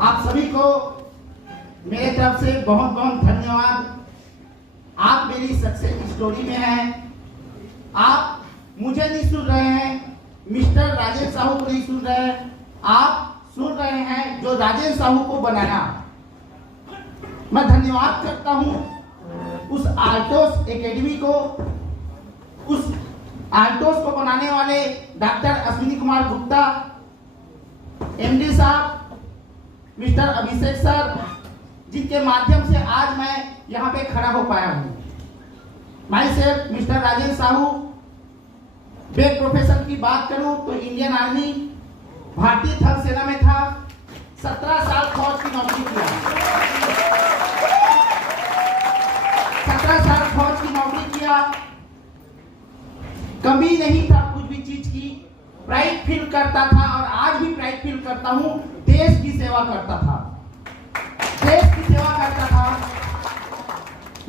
आप सभी को मेरे तरफ से बहुत बहुत धन्यवाद। आप मेरी सक्सेस स्टोरी में हैं। आप मुझे नहीं सुन रहे हैं, मिस्टर राजेश साहू को नहीं सुन रहे हैं, आप सुन रहे हैं जो राजेश साहू को बनाया। मैं धन्यवाद करता हूं उस आल्टोस एकेडमी को, उस आल्टोस को बनाने वाले डॉक्टर अश्विनी कुमार गुप्ता, एमडी साहब, मिस्टर अभिषेक सर, जिनके माध्यम से आज मैं यहाँ पे खड़ा हो पाया हूँ। Myself mister Rajesh Sahu. बेक प्रोफेशन की बात करूं तो इंडियन आर्मी भारतीय थल सेना में था। 17 साल फौज की नौकरी किया। 17 साल फौज की नौकरी किया। कमी नहीं था कुछ भी चीज की। प्राइड फील करता था और आज भी प्राइड फील करता हूं। देश की सेवा करता था, देश की सेवा करता था।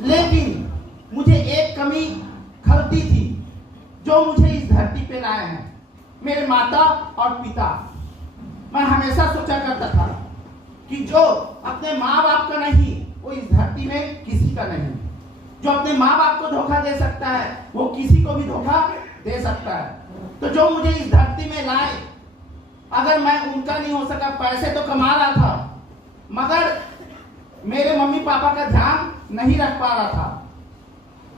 लेकिन मुझे एक कमी खलती थी जो मुझे इस धरती पे लाए हैं, मेरे माता और पिता। मैं हमेशा सोचा करता था कि जो अपने माँ बाप का नहीं वो इस धरती में किसी का नहीं। जो अपने माँ बाप को धोखा दे सकता है वो किसी को भी धोखा दे सकता है। तो जो मुझे इस धरती में लाए, अगर मैं उनका नहीं हो सका, पैसे तो कमा रहा था मगर मेरे मम्मी पापा का ध्यान नहीं रख पा रहा था।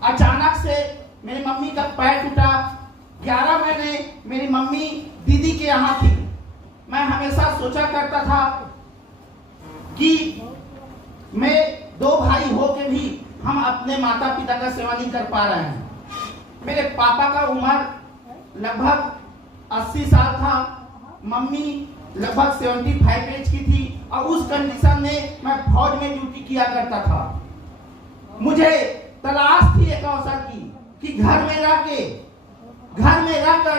अचानक से मेरी मम्मी का पैर टूटा। 11 महीने मेरी मम्मी दीदी के यहाँ थी। मैं हमेशा सोचा करता था कि मैं 2 भाई हो के भी हम अपने माता पिता का सेवा नहीं कर पा रहे हैं। मेरे पापा का उम्र लगभग 80 साल था, मम्मी लगभग 75 एज की थी और उस कंडीशन में मैं फौज में ड्यूटी किया करता था। मुझे तलाश थी एक अवसर की कि घर में रहकर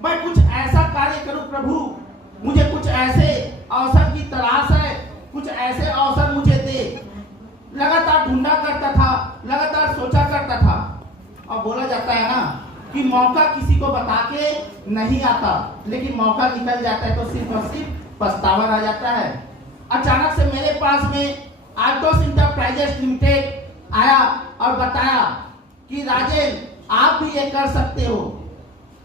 मैं कुछ ऐसा कार्य करूं। प्रभु, मुझे कुछ ऐसे अवसर की तलाश है, कुछ ऐसे अवसर मुझे दे। लगातार ढूंढा करता था, लगातार सोचा करता था। और बोला जाता है ना कि मौका किसी को बता के नहीं आता, लेकिन मौका निकल जाता है तो सिर्फ और सिर्फ पछतावा आ जाता है। अचानक से मेरे पास में आल्टोस इंटरप्राइजेस लिमिटेड आया और बताया कि राजेश, आप भी ये कर सकते हो,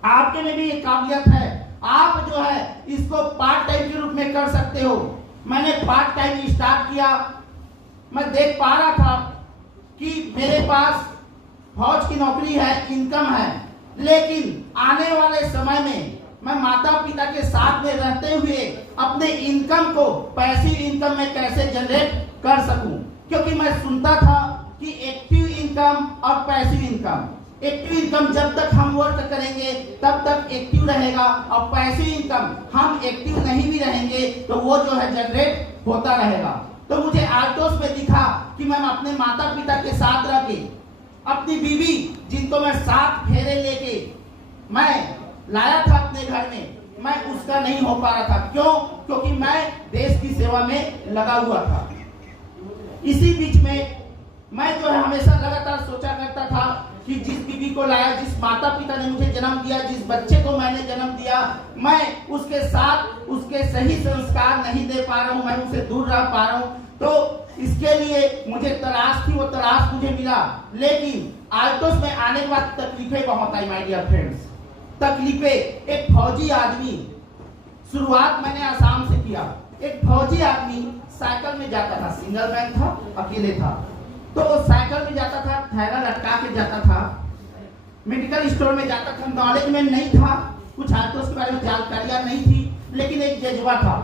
आपके में भी ये काबिलियत है, आप जो है इसको पार्ट टाइम के रूप में कर सकते हो। मैंने पार्ट टाइम स्टार्ट किया। मैं देख पा रहा था कि मेरे पास फौज की नौकरी है, इनकम है, लेकिन आने वाले समय में मैं माता पिता के साथ में रहते हुए अपने इनकम को पैसिव इनकम में कैसे जनरेट कर सकूं। क्योंकि मैं सुनता था कि एक्टिव इनकम और पैसिव इनकम, एक्टिव इनकम जब तक हम वर्क करेंगे तब तक एक्टिव रहेगा और पैसिव इनकम हम एक्टिव नहीं भी रहेंगे तो वो जो है जनरेट होता रहेगा। तो मुझे आल्टोस में दिखा कि मैं अपने माता पिता के साथ रह के, अपनी बीवी जिनको मैं 7 फेरे लेके मैं लाया था अपने घर में, मैं उसका नहीं हो पा रहा था। क्यों? क्योंकि मैं देश की सेवा में लगा हुआ था। इसी बीच में मैं जो है हमेशा लगातार सोचा करता था कि जिस बीवी को लाया, जिस माता पिता ने मुझे जन्म दिया, जिस बच्चे को मैंने जन्म दिया, मैं उसके साथ उसके सही संस्कार नहीं दे पा रहा हूँ, मैं उनसे दूर रह पा रहा हूँ। तो इसके लिए मुझे तलाश थी, वो तलाश मुझे मिला। लेकिन आल्टोस में आने के बाद तकलीफें बहुत आई माय डियर फ्रेंड्स। तकलीफें, एक फौजी आदमी, शुरुआत मैंने आसाम से किया। एक फौजी आदमी साइकिल में जाता था, सिंगल मैन था, अकेले था, तो वो साइकिल में जाता था, थैला लटका के जाता था, मेडिकल स्टोर में जाता था। नॉलेज में नहीं था, कुछ आल्टोस के बारे में जानकारियां नहीं थी, लेकिन एक जज्बा था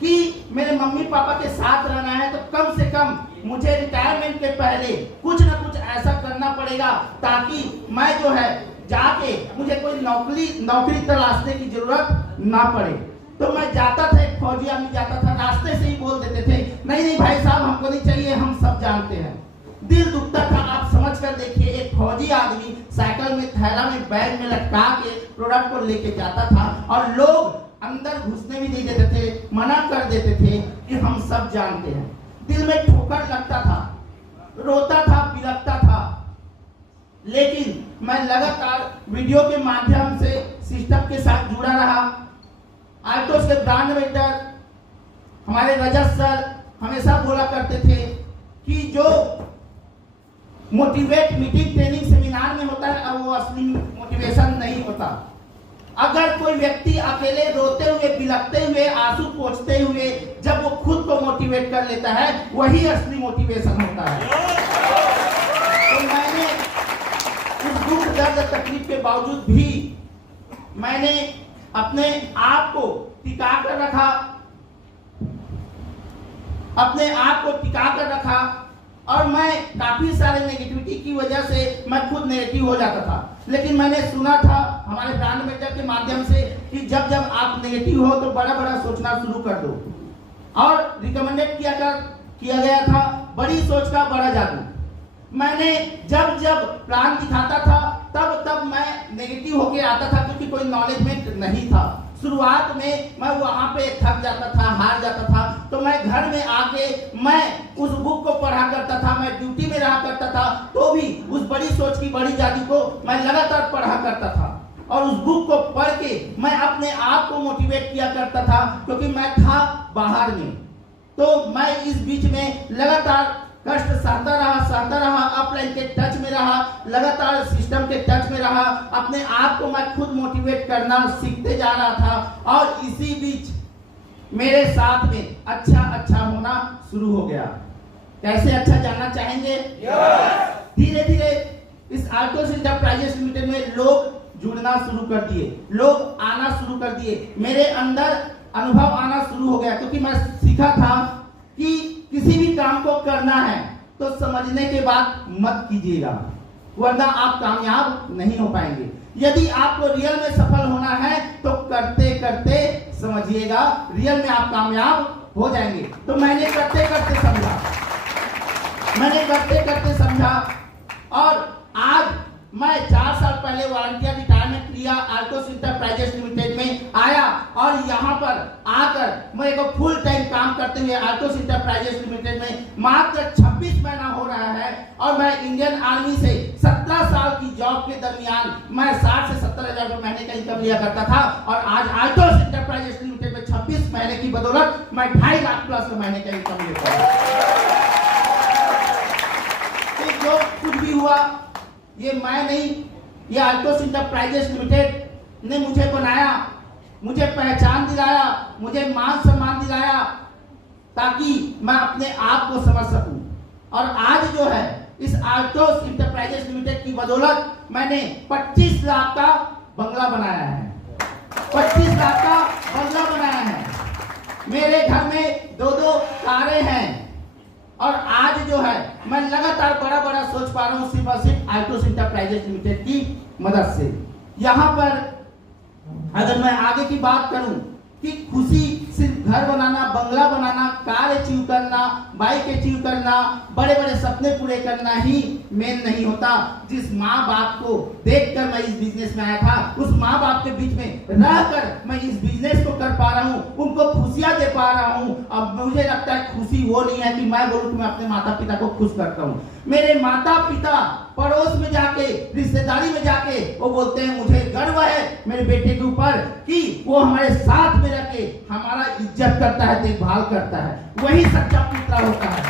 कि मेरे मम्मी पापा के साथ रहना है तो कम से कम मुझे रिटायरमेंट के पहले कुछ ना कुछ ऐसा करना पड़ेगा ताकि मैं जो है जाके मुझे कोई नौकरी तलाशने की जरूरत ना पड़े। तो मैं जाता था, एक फौजी आदमी जाता था, रास्ते से ही बोल देते थे, नहीं भाई साहब, हमको नहीं चाहिए, हम सब जानते हैं। दिल दुखता था। आप समझ कर देखिए, एक फौजी आदमी साइकिल में, थैला में, बैग में लटका के प्रोडक्ट को लेके जाता था और लोग अंदर घुसने भी नहीं देते थे, मना कर देते थे कि हम सब जानते हैं। दिल में ठोकर लगता था, रोता था, बिलखता था। लेकिन मैं लगातार वीडियो के माध्यम से सिस्टम के साथ जुड़ा रहा। आल्टोस के ब्रांड एम्बेसडर हमारे रजत सर हमेशा बोला करते थे कि जो मोटिवेट मीटिंग ट्रेनिंग सेमिनार में होता है अब वो असली मोटिवेशन नहीं होता। अगर कोई व्यक्ति अकेले रोते हुए बिलखते हुए आंसू पोंछते हुए जब वो खुद को मोटिवेट कर लेता है वही असली मोटिवेशन होता है। तो मैंने उस दुख दर्द तकलीफ के बावजूद भी मैंने अपने आप को टिका कर रखा, अपने आप को टिका कर रखा और मैं काफी सारे नेगेटिविटी की वजह से मैं खुद नेगेटिव हो जाता था। लेकिन मैंने सुना था हमारे ब्रांड मेंटर के माध्यम से कि जब जब आप नेगेटिव हो तो बड़ा बड़ा सोचना शुरू कर दो और रिकमेंडेड किया गया था बड़ी सोच का बड़ा जादू। मैंने जब जब प्लान दिखाता था तब मैं नेगेटिव होके आता था क्योंकि कोई नॉलेजमेंट नहीं था। शुरुआत में मैं वहां पे थक जाता था, हार जाता था, तो मैं घर में आके मैं उस बुक को पढ़ा करता था, मैं ड्यूटी में रहा करता था तो भी उस बड़ी सोच की बड़ी जादू को मैं लगातार पढ़ा करता था और उस बुक को पढ़ के मैं अपने आप को मोटिवेट किया करता था क्योंकि मैं था बाहर में। तो मैं इस बीच में लगातार कष्ट सहता रहा, अपलाइन के टच में रहा, लगातार सिस्टम के टच में रहा, अपने आप को मैं खुद मोटिवेट करना सीखते जा रहा था और इसी बीच मेरे साथ में अच्छा होना शुरू हो गया। कैसे अच्छा जानना चाहेंगे? धीरे धीरे इस आल्टोस एंटरप्राइजेस लिमिटेड में लोग जुड़ना शुरू कर दिए, लोग आना शुरू कर दिए, मेरे अंदर अनुभव आना शुरू हो गया क्योंकि मैं सीखा था कि किसी भी काम को करना है तो समझने के बाद मत कीजिएगा वरना आप कामयाब नहीं हो पाएंगे। यदि आपको रियल में सफल होना है तो करते करते समझिएगा, रियल में आप कामयाब हो जाएंगे। तो मैंने करते करते समझा और आज मैं 4 साल पहले वॉलंटियर रिटायरमेंट लिया, आल्टोस एंटरप्राइजेस लिमिटेड में आया और यहाँ पर आकर मैं एक फुल टाइम काम करते हुए आल्टोस एंटरप्राइजेस लिमिटेड में मात्र 26 महीना हो रहा है और मैं इंडियन आर्मी से 17 साल की जॉब के दरमियान मैं 60 से 70 हजार रुपए महीने का इनकम लिया करता था और आज आल्टोस एंटरप्राइजेस लिमिटेड में 26 महीने की बदौलत मैं 2.5 लाख प्लस महीने का इनकम लेता हूँ। जो कुछ भी हुआ ये मैं नहीं, ये आल्टोस एंटरप्राइजेस लिमिटेड ने मुझे बनाया, मुझे पहचान दिलाया, मुझे मान सम्मान दिलाया ताकि मैं अपने आप को समझ सकूं। और आज जो है इस आल्टोस एंटरप्राइजेस लिमिटेड की बदौलत मैंने 25 लाख का बंगला बनाया है, 25 लाख का बंगला बनाया है। मेरे घर में 2 कारें हैं और आज जो है मैं लगातार बड़ा सोच पा रहा हूँ सिर्फ और सिर्फ आल्टोस एंटरप्राइजेस लिमिटेड की मदद से। यहाँ पर अगर मैं आगे की बात करूं कि खुशी सिर्फ घर बनाना, बंगला बनाना, कार अचीव करना, बाइक अचीव करना, बड़े बड़े सपने पूरे करना ही मेन नहीं होता। जिस माँ बाप को देखकर मैं इस बिजनेस में आया था, उस माँ बाप के बीच में रहकर मैं इस बिजनेस को कर पा रहा हूँ, उनको खुशियां दे पा रहा हूँ। अब मुझे लगता है खुशी वो नहीं है कि मैं बोलूँ कि मैं अपने माता पिता को खुश करता हूँ। मेरे माता पिता पड़ोस में जाके, रिश्तेदारी में जाके वो बोलते हैं मुझे गर्व है मेरे बेटे के ऊपर कि वो हमारे साथ में रह के हमारा इज्जत करता है, देखभाल करता है, वही सच्चा पिता होता है।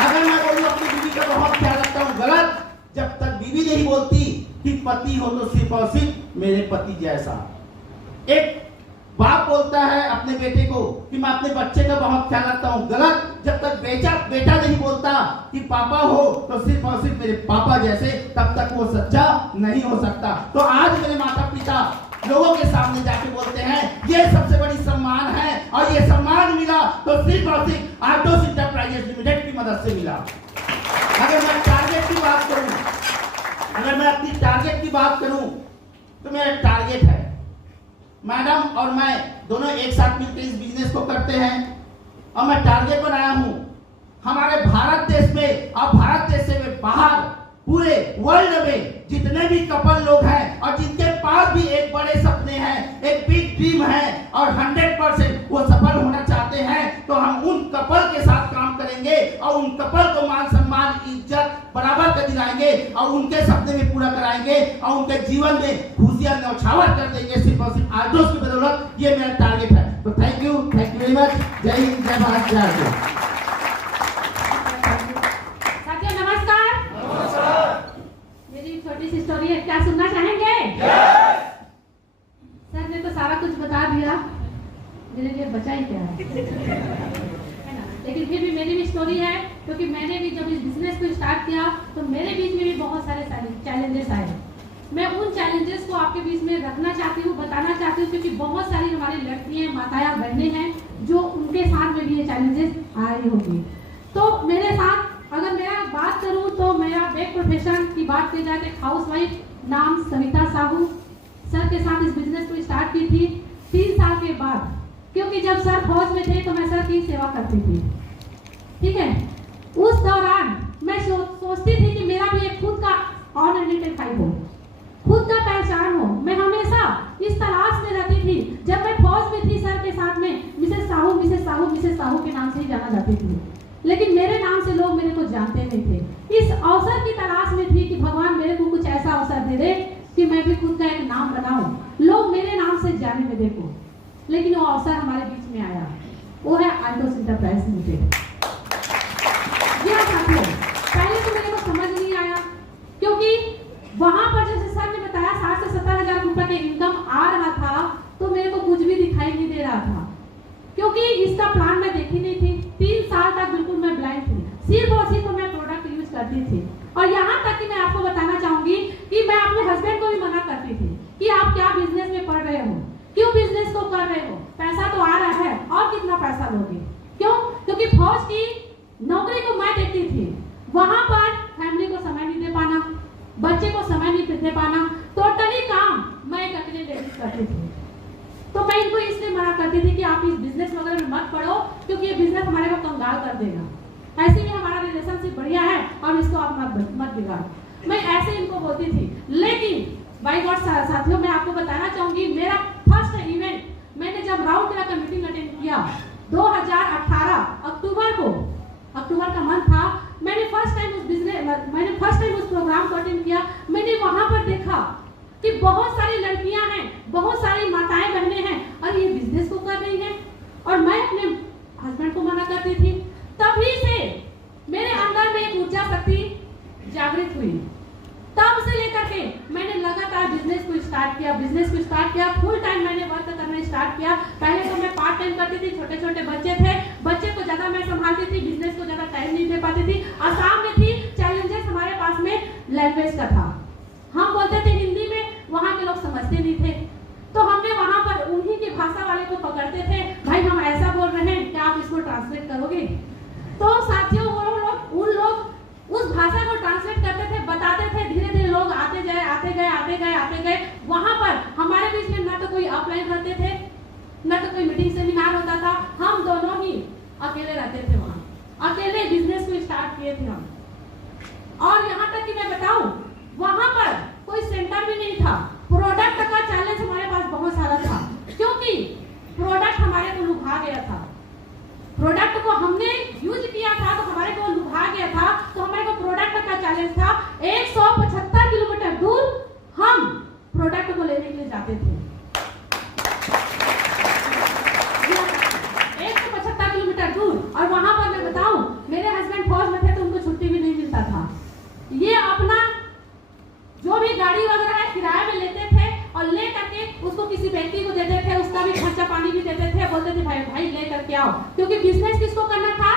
अगर मैं बोलूं अपनी बीवी का बहुत ख्याल रखता हूँ, गलत। जब तक बीवी नहीं बोलती कि पति हो तो सिर्फ और सिर्फ मेरे पति जैसा। एक बाप बोलता है अपने बेटे को कि मैं अपने बच्चे का बहुत ख्याल रखता हूँ, गलत। जब तक बेटा नहीं बोलता कि पापा हो तो सिर्फ और सिर्फ मेरे पापा जैसे, तब तक वो सच्चा नहीं हो सकता। तो आज मेरे माता पिता लोगों के सामने जाके बोलते हैं ये सबसे बड़ी सम्मान है और ये सम्मान मिला तो सिर्फ और सिर्फ आल्टोस एंटरप्राइजेस लिमिटेड की मदद से मिला। अगर मैं टारगेट की बात करूं, अगर मैं अपनी टारगेट की बात करूं तो मेरा टारगेट है, मैडम और मैं दोनों एक साथ मिलकर इस बिजनेस को करते हैं और मैं टारगेट बनाया हूं हमारे भारत देश में और भारत देश से बाहर पूरे वर्ल्ड में जितने भी कपल लोग हैं और जिनके पास भी एक बड़े सपने हैं, एक बिग ड्रीम है और 100% वो सफल होना चाहते हैं, तो हम उन कपल के साथ काम करेंगे और उन कपल को मान सम्मान इज्जत बराबर कर दिलाएंगे और उनके सपने में पूरा कराएंगे और उनके जीवन में खुशियां न्यौछावर कर देंगे सिर्फ और सिर्फ आल्टोस की बदौलत। ये मेरा टारगेट है। तो थैंक यू वेरी मच। जय हिंद, जय भारत, जय आगे। साथियों नमस्कार। मेरी छोटी सी स्टोरी है, क्या सुनना चाहेंगे? सर ने तो सारा कुछ बता दिया, मेरे लिए बचा ही क्या है ना। लेकिन फिर भी मेरी भी स्टोरी है, क्योंकि मैंने भी जब इस बिजनेस को स्टार्ट किया तो मेरे बीच में भी बहुत सारे चैलेंजेस आए। मैं उन चैलेंजेस को आपके बीच में रखना चाहती हूँ, बताना चाहती हूँ, क्योंकि बहुत सारी हमारी लड़कियां, माताएं, बहनें हैं जो उनके साथ में भी ये चैलेंजेस आए होंगे। तो मेरे साथ अगर मैं बात करूँ तो मेरा बैक प्रोफेशन की बात की जाए तो हाउस वाइफ, नाम सविता साहू। सर के साथ इस बिजनेस को स्टार्ट की थी 3 साल के बाद, क्योंकि जब सर फौज में थे तो मैं सर की सेवा करती थी। ठीक है, उस दौरान मैं सोचती थी कि मेरा भी एक खुद का ऑनआइडेंटिफाई हो, खुद का पहचान हो। मैं हमेशा इस तलाश में रहती थी। जब मैं फौज में थी सर के साथ में Mrs Sahu, Mrs Sahu, Mrs Sahu के नाम से ही जाना जाती थी, लेकिन मेरे नाम से लोग मेरे को जानते नहीं थे। इस अवसर की तलाश में थी कि भगवान मेरे को कुछ ऐसा अवसर दे दे कि मैं भी खुद का एक नाम बनाऊं, लोग मेरे नाम से जाने में देखो। लेकिन वो अवसर हमारे बीच में आया, वो है आल्टोस एंटरप्राइज लिमिटेड। साथियों, पहले तो मेरे को समझ नहीं आया, क्योंकि वहां पर जैसे सर ने बताया 60 से 70 हजार रुपए के इनकम आ रहा था, तो मेरे को कुछ भी दिखाई नहीं दे रहा था, क्योंकि इसका प्लान मैं देखी नहीं थी। 3 साल तक बिल्कुल मैं ब्लाइंड थी, सिर्फ और सिर्फ मैं प्रोडक्ट यूज करती थी। और यहाँ तक कि मैं आपको बताना चाहूंगी कि मैं अपने हस्बैंड को भी मना करती थी कि आप क्या बिजनेस में पढ़ रहे हो, क्यों बिजनेस को कर रहे हो, पैसा तो आ रहा है और कितना पैसा लोगे। क्यों? क्योंकि फौज की नौकरी को मैं देखती थी, वहां पर फैमिली को समय नहीं दे पाना, बच्चे को समय नहीं दे पाना, टोटली काम मैं एक अकेले लेडीज करती थी। तो मैं इनको इसलिए मना करती थी कि आप इस बिजनेस वगैरह में मत पढ़ो, क्योंकि ये बिजनेस हमारे को कंगाल कर देगा। ऐसे ही हमारा रिलेशनशिप बढ़िया है और इसको आप मत बिगाड़ो। मैं ऐसे इनको बोलती थी। लेकिन बाय गॉड साथियों, मैं आपको बताना चाहूंगी, मेरा फर्स्ट इवेंट मैंने जब राउंड क्लॉक का मीटिंग अटेंड किया 2018 अक्टूबर का मंथ था, मैंने फर्स्ट टाइम उस प्रोग्राम को अटेंड किया। मैंने वहां पर देखा कि बहुत सारी लड़कियां हैं, बहुत सारी माताएं बहनें हैं और ये बिजनेस को कर रही हैं, और मैं अपने हस्बैंड को मना करती थी। तभी से मेरे अंदर में एक ऊर्जा शक्ति जागृत हुई। तब से लेकर के मैंने लगातार बिजनेस को स्टार्ट किया, फुल टाइम मैंने वर्क करना स्टार्ट किया। पहले तो मैं पार्ट टाइम करती थी, छोटे छोटे बच्चे थे, बच्चे को ज्यादा मैं संभालती थी, बिजनेस को ज्यादा टाइम नहीं दे पाती थी। आसाम में थी, चैलेंजेस हमारे पास में लैंग्वेज का था, हम बोलते थे हिंदी में, वहाँ के लोग समझते नहीं थे, तो हमने वहाँ पर उन्हीं की भाषा वाले को पकड़ते थे, भाई हम ऐसा बोल रहे हैं, क्या आप इसको ट्रांसलेट करोगे? तो साथियों, उन लोग उस भाषा को ट्रांसलेट करते थे, बताते थे, धीरे धीरे लोग आते गए। वहां पर हमारे बीच में ना तो कोई अपलाइन रहते थे, ना तो कोई मीटिंग सेमिनार होता था, हम दोनों ही अकेले रहते थे। वहां अकेले बिजनेस को स्टार्ट किए थे हम। और यहाँ तक कि मैं बताऊं, वहां पर कोई सेंटर भी नहीं था। प्रोडक्ट का चैलेंज हमारे पास बहुत सारा था, क्योंकि प्रोडक्ट हमारे को लुभा गया था। प्रोडक्ट को हमने यूज किया था तो हमारे को लुभा गया था, तो हमारे को प्रोडक्ट का चैलेंज था। 175 किलोमीटर दूर हम प्रोडक्ट को लेने के लिए जाते थे। 175 किलोमीटर दूर, और वहां पर मैं बताऊं, मेरे हस्बैंड फौज में थे तो उनको छुट्टी भी नहीं मिलता था। ये अपना जो भी गाड़ी वगैरह है किराए में लेते थे और ले करके उसको किसी व्यक्ति को देते थे, उसका भी खर्चा पानी भी देते थे, बोलते थे भाई ले करके आओ, क्योंकि बिजनेस किसको करना था?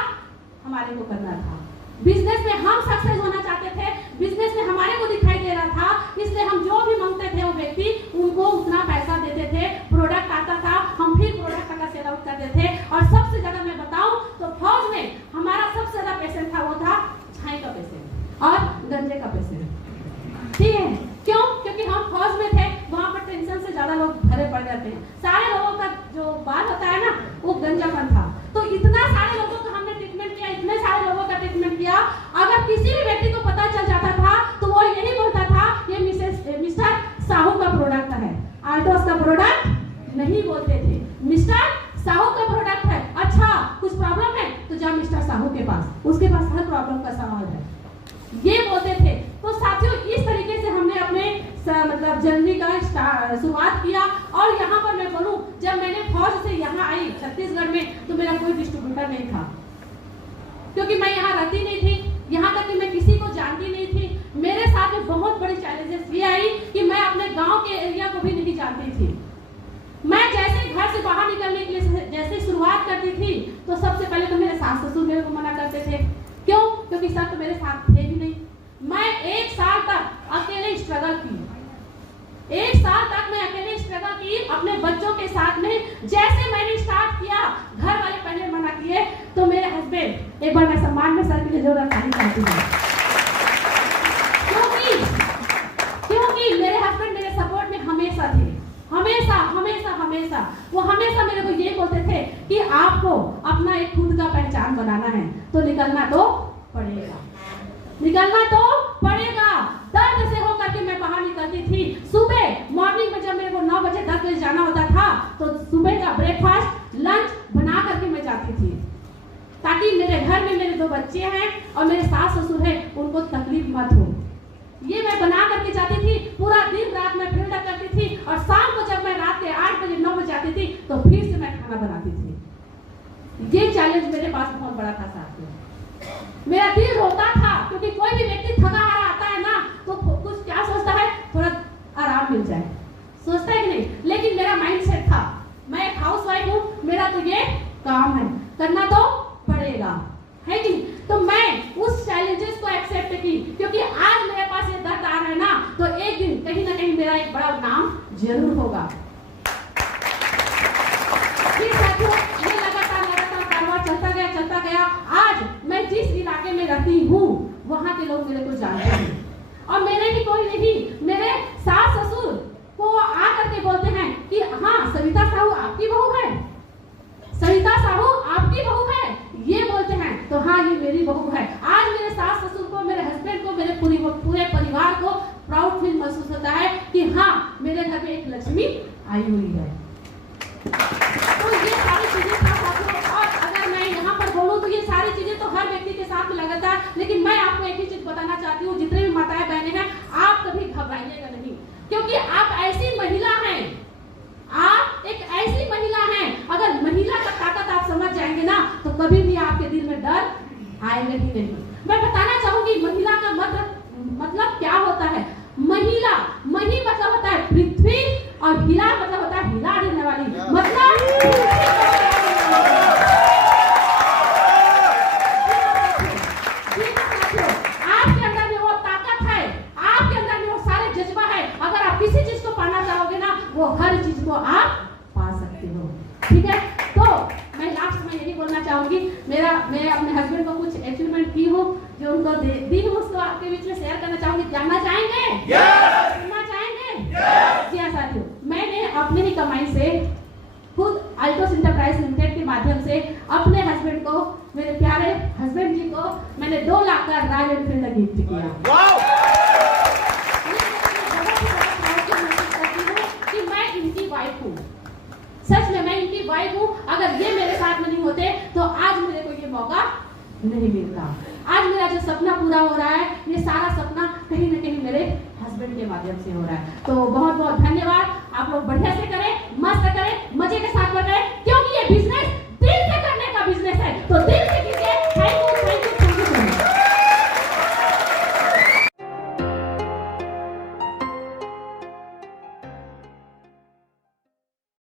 हमारे को करना था। बिजनेस में हम सक्सेस होना चाहते थे, बिजनेस में हमारे को दिखाई दे रहा था, इसलिए हम जो भी मांगते थे वो व्यक्ति उनको उतना पैसा देते थे। प्रोडक्ट आता था, हम फिर प्रोडक्ट का सेल आउट करते थे। और सबसे ज्यादा मैं बताऊं तो फौज में हमारा सबसे ज्यादा पेशेंट था, वो था छाई का पेशेंट और गंजे का पेशेंट। ठीक है, क्यों? क्योंकि हम फौज में थे, वहां पर टेंशन से ज्यादा लोग भरे पड़ जाते हैं। सारे लोगों का जो बात होता है ना, वो गंजापन था। तो इतना सारे लोगों का हमने ट्रीटमेंट किया, इतने सारे लोगों का ट्रीटमेंट किया। अगर किसी भी व्यक्ति को पता चल जाता था तो वो यही बोलता था ये मिस्टर साहू का प्रोडक्ट है, आल्टोस का प्रोडक्ट नहीं बोलते थे, मिस्टर साहू का प्रोडक्ट है। अच्छा, कुछ प्रॉब्लम है तो जा मिस्टर साहू के पास, उसके पास हर प्रॉब्लम का सवाल है, ये बोलते थे। तो साथियों, इस तरीके से हमने अपने मतलब जर्नी का शुरुआत किया। और यहाँ पर मैं बोलूं, जब मैंने फौज से यहाँ आई छत्तीसगढ़ में, तो मेरा कोई डर नहीं था, क्योंकि मैं यहाँ रहती नहीं थी, यहाँ तक कि मैं किसी को जानती नहीं थी। मेरे साथ में बहुत बड़ी चैलेंजेस ये आई कि मैं अपने गांव के एरिया को भी नहीं जानती थी। मैं जैसे घर से बाहर निकलने के लिए जैसे शुरुआत करती थी तो सबसे पहले तो मेरे सास ससुर मेरे को मना करते थे। क्यों? क्योंकि सर तो मेरे साथ थे ही नहीं। मैं 1 साल तक अकेले स्ट्रगल की, 1 साल तक मैं अकेले स्ट्रगल की अपने बच्चों के साथ में। जैसे मैंने स्टार्ट किया, घर वाले पहले मना किए, तो मेरे हस्बैंड, एक बार मैं सम्मान में सर के लिए जोरदार ताली चाहती हूँ, क्योंकि मेरे हस्बैंड मेरे सपोर्ट में हमेशा थे, हमेशा हमेशा हमेशा। वो हमेशा मेरे को ये बोलते थे कि आपको अपना एक खुद का पहचान बनाना है तो निकलना तो पड़ेगा, निकलना तो पड़ेगा। दर्द से होकर के मैं बाहर निकलती थी। सुबह मॉर्निंग में जब मेरे को 9 बजे 10 बजे जाना होता था तो सुबह का ब्रेकफास्ट लंच बना करके मैं जाती थी, ताकि मेरे घर में मेरे 2 बच्चे हैं और मेरे सास ससुर हैं, उनको तकलीफ मत हो। ये मैं बना करके जाती थी। पूरा दिन रात मैं फील्ड करती थी और शाम को जब मैं रात के 8 बजे 9 बजे आती थी तो फिर से मैं खाना बनाती थी। ये चैलेंज मेरे पास बहुत बड़ा था साथियों। मेरा दिल रोता था, क्योंकि कोई भी व्यक्ति थका हारा आता है ना तो कुछ क्या सोचता है, थोड़ा आराम मिल जाए, सोचता है कि नहीं। लेकिन मेरा माइंडसेट था, मैं एक हाउसवाइफ हूँ, मेरा तो ये काम है, करना तो पड़ेगा, है कि नहीं। तो मैं उस चैलेंजेस को एक्सेप्ट की, क्योंकि आज मेरे पास ये दर्द आ रहा है ना, तो एक दिन कहीं ना कहीं मेरा एक बड़ा नाम जरूर होगा। फिर साथियों ये लगातार कारोबार चलता गया। आज मैं जिस इलाके में रहती हूँ वहाँ के लोग मेरे को जानते हैं, और मेरे ही कोई नहीं, मेरे सास ससुर को आकर के बोलते हैं कि हाँ सविता साहू आपकी बहू है, सविता साहू आपकी बहू है, ये बोलते हैं तो हाँ ये मेरी बहू है। आज मेरे सास ससुर को, मेरे हस्बैंड को, मेरे पूरे परिवार को प्राउड फील महसूस होता है कि हाँ मेरे घर में एक लक्ष्मी आई हुई है। तो ये सारी चीजें और अगर मैं यहाँ पर बोलूँ तो ये सारी चीजें तो हर व्यक्ति के साथ में लगता है, लेकिन मैं आपको एक ही चीज बताना चाहती हूँ, जितने भी माताएं बहनें हैं, आप कभी घबराइएगा नहीं, क्योंकि आप ऐसी महिला हैं, आप एक ऐसी महिला हैं, अगर महिला का ताकत आप समझ जाएंगे ना तो कभी भी आपके दिल में डर आएगा ही नहीं। मैं बताना चाहूंगी महिला का मतलब क्या होता है। महिला, मही मतलब होता है पृथ्वी, और हिला मतलब होता है हिला देने वाली, मतलब आपके अंदर में वो ताकत है, आपके अंदर में वो सारे जज्बा है। अगर आप किसी चीज को पाना चाहोगे ना, वो हर चीज को आप पा सकते हो, ठीक है। तो मैं लास्ट में यही बोलना चाहूंगी, मैं अपने हस्बैंड को कुछ अचीवमेंट की हूँ जो उनको दी हूँ, उसको आपके बीच में शेयर करना चाहूंगी। जानना चाहेंगे? सुनना चाहेंगे? जी हाँ साथियों, मैंने अपने ही कमाई से खुद अल्टोस इंटरप्राइज लिमिटेड के माध्यम से अपने हस्बैंड को, मेरे प्यारे हस्बैंड जी को मैंने 2 लाख का रॉयल एनफील्ड गिफ्ट किया। कि मैं इनकी वाइफ हूँ, सच में मैं इनकी वाइफ हूँ। अगर ये मेरे साथ में नहीं होते तो आज मेरे को ये मौका नहीं मिलता। आज मेरा जो सपना पूरा हो रहा है, ये सारा सपना कहीं ना कहीं मेरे हस्बैंड के माध्यम से हो रहा है। तो बहुत बहुत धन्यवाद। आप लोग बढ़िया से करें, मस्त करें।